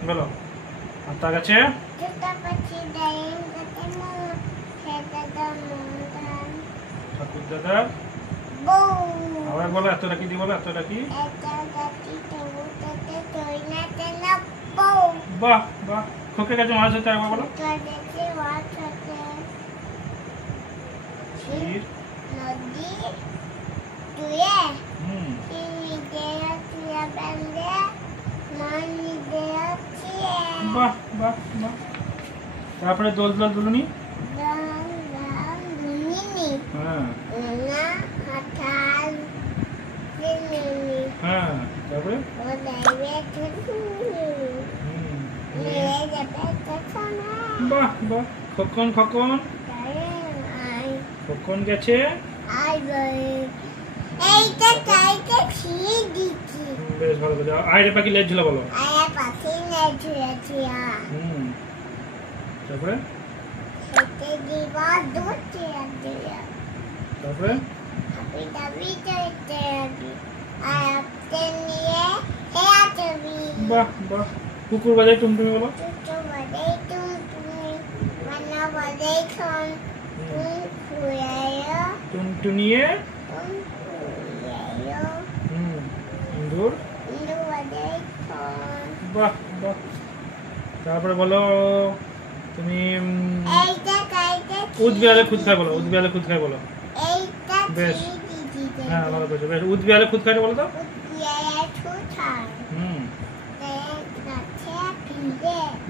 বলো তার কাছে ঠাকুর দাদার আবার বলো এতটা কি দিয়ে বলো এতটা কি বাহ বাহ খোকের কাছে মাছ হচ্ছে একবার বলো বাহ বাহ বাহ তারপরে দোল দোল দুলুনি হ্যাঁ হ্যাঁ তারপরে বাহ বাহ খোকন খোকন খোকন গেছে বেশ ভালো করে আইরে পাখি লেজ ঝুলা বলো তারপরে তারপরে বাহ বাহ কুকুর বাজায় টুমটুমি বলো টুনটুনিয়ে ইন্দুর বাহ বাহ তারপরে বলো তুমি উদবিয়ালে খুদ খায় বলো উদবিয়ালে খুদ খায় বলো বেশ হ্যাঁ ভালো করছো বেশ উদবিয়ালে খুদ খায় বলো তো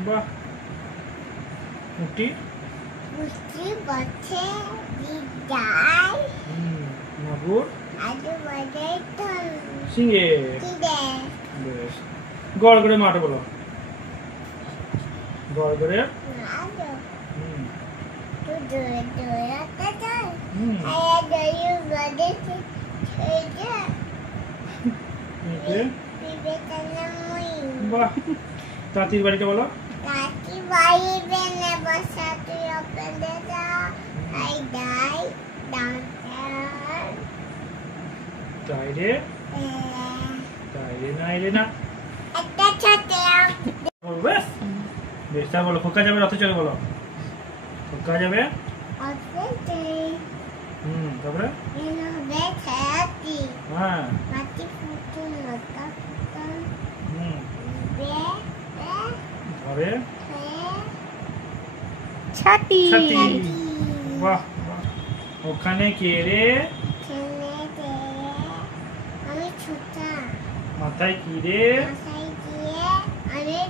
বাহ মুটি মাগুর সিংহে বেশ গড় করে মাঠে বলো গড় করে বাহ তাঁতির বাড়িটা বলো বলো খোকা যাবে রথে চলে বলো খোকা যাবে তারপরে হ্যাঁ ধরে ছাতি বাহ ওখানে কে রে মাথায় কি রে